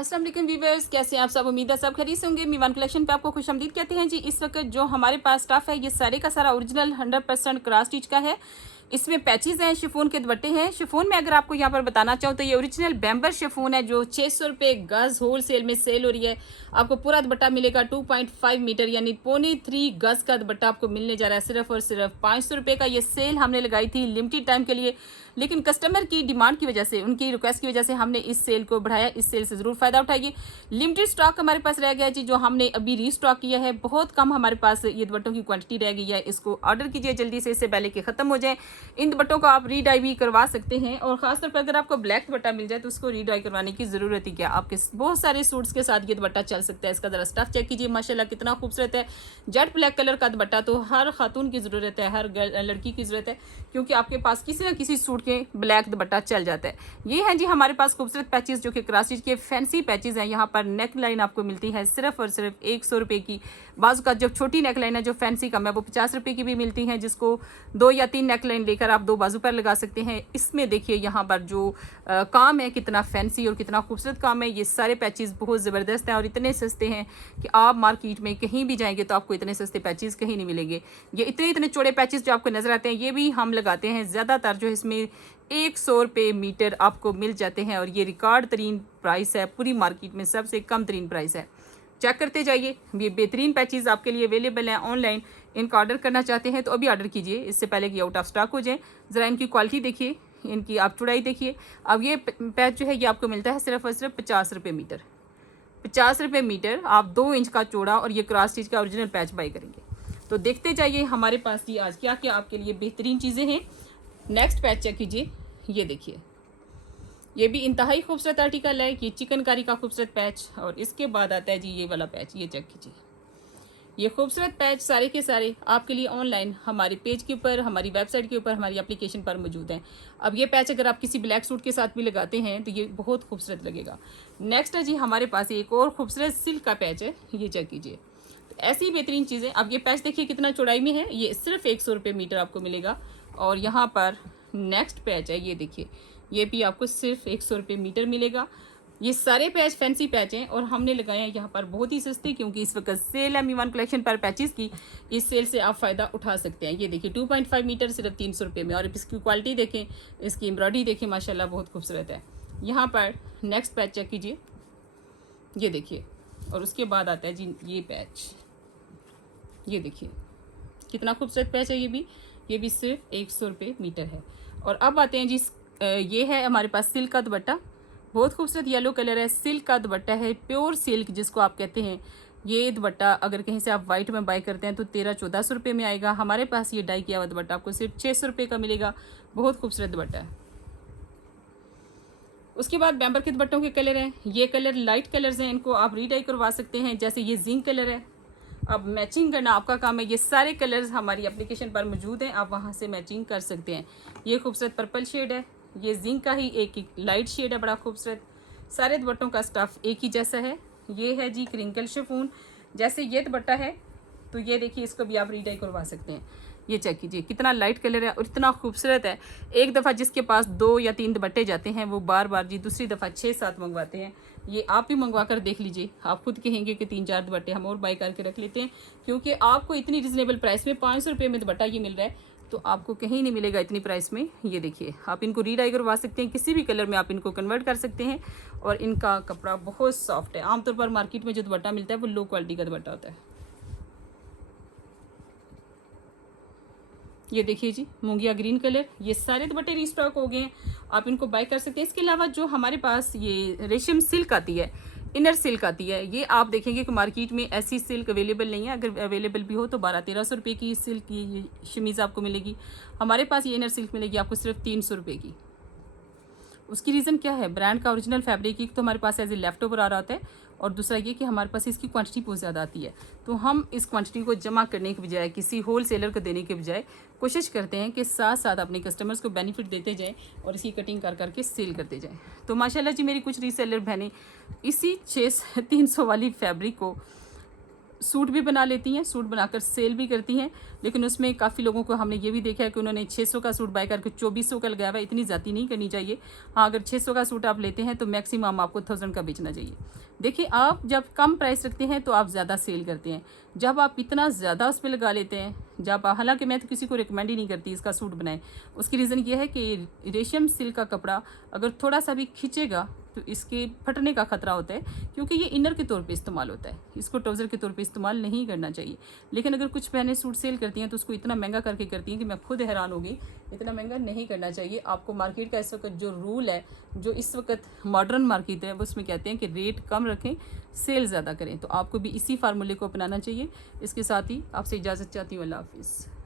अस्सलाम वालेकुम व्यूवर्स, कैसे हैं आप सब। उम्मीद है सब खरीद से होंगे। मीवान कलेक्शन पे आपको खुशामदीद कहते हैं जी। इस वक्त जो हमारे पास स्टफ है ये सारे का सारा ओरिजिनल 100% क्रॉस स्टिच का है। इसमें पैचेस हैं, शिफोन के दुपट्टे हैं। शिफोन में अगर आपको यहाँ पर बताना चाहूँ तो ये ओरिजिनल बैम्बर शिफोन है जो 600 रुपये गज होल सेल में सेल हो रही है। आपको पूरा दुपट्टा मिलेगा 2.5 मीटर यानी 2.75 गज का दुपट्टा आपको मिलने जा रहा है सिर्फ और सिर्फ 500 रुपये का। ये सेल हमने लगाई थी लिमिटेड टाइम के लिए, लेकिन कस्टमर की डिमांड की वजह से, उनकी रिक्वेस्ट की वजह से हमने इस सेल को बढ़ाया। इस सेल से ज़रूर फ़ायदा उठाइए। लिमिटेड स्टॉक हमारे पास रह गया जी, जो हमने अभी रीस्टॉक किया है। बहुत कम हमारे पास ये दुपट्टों की क्वांटिटी रह गई है। इसको ऑर्डर कीजिए जल्दी से, इससे पहले कि ख़त्म हो जाए। इन दुपट्टों को आप रीडाई भी करवा सकते हैं, और ख़ासतौर पर अगर आपको ब्लैक दुपट्टा मिल जाए तो उसको रीडाई करवाने की ज़रूरत ही क्या। आपके बहुत सारे सूट्स के साथ ये दुपट्टा चल सकता है। इसका ज़रा स्टफ चेक कीजिए, माशाल्लाह कितना खूबसूरत है। जेट ब्लैक कलर का दुपट्टा तो हर खातून की ज़रूरत है, हर लड़की की ज़रूरत है, क्योंकि आपके पास किसी न किसी सूट के ब्लैक दुपट्टा चल जाता है। ये है जी हमारे पास खूबसूरत पैचेस जो कि क्रॉस स्टिच के फैंसी पैचेस हैं। यहाँ पर नेक लाइन आपको मिलती है सिर्फ और सिर्फ 100 रुपये की। बाजू का जो छोटी नेक लाइन है जो फैंसी कम है वो 50 रुपये की भी मिलती है, जिसको 2 या 3 नेक लाइन लेकर आप 2 बाजू पर लगा सकते हैं। इसमें देखिए यहाँ पर जो काम है कितना फैंसी और कितना खूबसूरत काम है। ये सारे पैचेस बहुत ज़बरदस्त हैं और इतने सस्ते हैं कि आप मार्केट में कहीं भी जाएंगे तो आपको इतने सस्ते पैचेस कहीं नहीं मिलेंगे। ये इतने इतने चौड़े पैचेस जो आपको नज़र आते हैं ये भी हम लगाते हैं। ज़्यादातर जो इसमें 100 रुपये मीटर आपको मिल जाते हैं, और ये रिकॉर्ड तरीन प्राइस है, पूरी मार्केट में सबसे कम तरीन प्राइस है। चेक करते जाइए, ये बेहतरीन पैचेस आपके लिए अवेलेबल हैं ऑनलाइन। इनका ऑर्डर करना चाहते हैं तो अभी ऑर्डर कीजिए, इससे पहले कि आउट ऑफ स्टॉक हो जाए। ज़रा इनकी क्वालिटी देखिए, इनकी आप चौड़ाई देखिए। अब ये पैच जो है ये आपको मिलता है सिर्फ और सिर्फ 50 रुपये मीटर। 50 रुपये मीटर आप 2 इंच का चौड़ा और ये क्रॉस स्टिच का ओरिजिनल पैच बाई करेंगे। तो देखते जाइए हमारे पास ये आज क्या क्या आपके लिए बेहतरीन चीज़ें हैं। नेक्स्ट पैच चेक कीजिए, ये देखिए, ये भी इंतहाई खूबसूरत आर्टिकल है। ये चिकनकारी का खूबसूरत पैच, और इसके बाद आता है जी ये वाला पैच। ये चेक कीजिए, ये खूबसूरत पैच सारे के सारे आपके लिए ऑनलाइन हमारे पेज के ऊपर, हमारी वेबसाइट के ऊपर, हमारी एप्लीकेशन पर मौजूद हैं। अब ये पैच अगर आप किसी ब्लैक सूट के साथ भी लगाते हैं तो ये बहुत खूबसूरत लगेगा। नेक्स्ट है जी हमारे पास एक और खूबसूरत सिल्क का पैच है, ये चेक कीजिए। तो ऐसी बेहतरीन चीज़ें। अब ये पैच देखिए कितना चौड़ाई में है, ये सिर्फ 100 रुपये मीटर आपको मिलेगा। और यहाँ पर नेक्स्ट पैच है, ये देखिए, ये भी आपको सिर्फ 100 रुपये मीटर मिलेगा। ये सारे पैच फैंसी पैच हैं और हमने लगाए हैं यहाँ पर बहुत ही सस्ते, क्योंकि इस वक्त सेल है मीवान कलेक्शन पर पैचेस की। इस सेल से आप फ़ायदा उठा सकते हैं। ये देखिए 2.5 मीटर सिर्फ 300 रुपये में, और इसकी क्वालिटी देखें, इसकी एम्ब्रॉयडरी देखें, माशाल्लाह बहुत खूबसूरत है। यहाँ पर नेक्स्ट पैच चेक कीजिए, ये देखिए, और उसके बाद आता है जी ये पैच। ये देखिए कितना खूबसूरत पैच है। ये भी सिर्फ 100 रुपये मीटर है। और अब आते हैं जी ये है हमारे पास सिल्क का दुपट्टा, बहुत खूबसूरत येलो कलर है। सिल्क का दुपट्टा है, प्योर सिल्क जिसको आप कहते हैं। ये दुपट्टा अगर कहीं से आप वाइट में बाय करते हैं तो 1300-1400 रुपये में आएगा। हमारे पास ये डाई किया हुआ दुपट्टा आपको सिर्फ 600 रुपये का मिलेगा। बहुत खूबसूरत दुपट्टा है। उसके बाद बैम्बर के दुपट्टों के कलर हैं। ये कलर लाइट कलर्स हैं, इनको आप रीडाई करवा सकते हैं। जैसे ये जिंक कलर है, अब मैचिंग करना आपका काम है। ये सारे कलर्स हमारी एप्लीकेशन पर मौजूद हैं, आप वहाँ से मैचिंग कर सकते हैं। ये खूबसूरत पर्पल शेड है, ये जिंक का ही एक लाइट शेड है, बड़ा खूबसूरत। सारे दुपट्टों का स्टफ़ एक ही जैसा है। ये है जी क्रिंकल शिफॉन। जैसे ये दुपट्टा है तो ये देखिए, इसको भी आप रीडाई करवा सकते हैं। ये चेक कीजिए कितना लाइट कलर है और इतना खूबसूरत है। एक दफ़ा जिसके पास 2 या 3 दुपट्टे जाते हैं वो बार बार जी दूसरी दफ़ा 6-7 मंगवाते हैं। ये आप भी मंगवा कर देख लीजिए, आप खुद कहेंगे कि 3-4 दुपट्टे हम और बाई करके रख लेते हैं, क्योंकि आपको इतनी रिजनेबल प्राइस में 500 रुपये में दुपट्टा ये मिल रहा है, तो आपको कहीं नहीं मिलेगा इतनी प्राइस में। ये देखिए, आप इनको रीडाई करवा सकते हैं, किसी भी कलर में आप इनको कन्वर्ट कर सकते हैं, और इनका कपड़ा बहुत सॉफ्ट है। आमतौर पर मार्केट में जो दुपट्टा मिलता है वो लो क्वालिटी का दुपट्टा होता है। ये देखिए जी मूंगिया ग्रीन कलर, ये सारे दुपट्टे रीस्टॉक हो गए हैं, आप इनको बाय कर सकते हैं। इसके अलावा जो हमारे पास ये रेशम सिल्क आती है, इनर सिल्क आती है, ये आप देखेंगे कि मार्केट में ऐसी सिल्क अवेलेबल नहीं है। अगर अवेलेबल भी हो तो 1200-1300 रुपये की सिल्क की शमीज़ आपको मिलेगी। हमारे पास ये इनर सिल्क मिलेगी आपको सिर्फ 300 रुपये की। उसकी रीज़न क्या है, ब्रांड का ओरिजिनल फैब्रिक एक तो हमारे पास एज ए लेफ्ट ओवर आ रहा होता है, और दूसरा ये कि हमारे पास इसकी क्वांटिटी बहुत ज़्यादा आती है। तो हम इस क्वांटिटी को जमा करने के बजाय, किसी होल सेलर को देने के बजाय कोशिश करते हैं कि साथ साथ अपने कस्टमर्स को बेनिफिट देते जाएं और इसकी कटिंग कर करके सेल करते जाएं। तो माशाल्लाह जी मेरी कुछ रीसेलर बहनें इसी 300 वाली फैब्रिक को सूट भी बना लेती हैं, सूट बनाकर सेल भी करती हैं, लेकिन उसमें काफ़ी लोगों को हमने ये भी देखा है कि उन्होंने 600 का सूट बाय करके 2400 का लगाया हुआ है। इतनी ज़्यादा नहीं करनी चाहिए। हाँ, अगर 600 का सूट आप लेते हैं तो मैक्सिमम आपको 1000 का बेचना चाहिए। देखिए, आप जब कम प्राइस रखते हैं तो आप ज़्यादा सेल करते हैं। जब आप इतना ज़्यादा उस पर लगा लेते हैं, जब हालांकि मैं तो किसी को रिकमेंड ही नहीं करती इसका सूट बनाए। उसकी रीज़न ये है कि रेशम सिल्क का कपड़ा अगर थोड़ा सा भी खींचेगा तो इसके फटने का खतरा होता है, क्योंकि ये इनर के तौर पे इस्तेमाल होता है। इसको ट्राउज़र के तौर पे इस्तेमाल नहीं करना चाहिए। लेकिन अगर कुछ बहनें सूट सेल करती हैं तो उसको इतना महंगा करके करती हैं कि मैं खुद हैरान होगी। इतना महंगा नहीं करना चाहिए। आपको मार्केट का इस वक्त जो रूल है, जो इस वक्त मॉडर्न मार्केट है, वो उसमें कहते हैं कि रेट कम रखें, सेल ज़्यादा करें। तो आपको भी इसी फार्मूले को अपनाना चाहिए। इसके साथ ही आपसे इजाज़त चाहती हूँ। अल्लाह हाफिज़।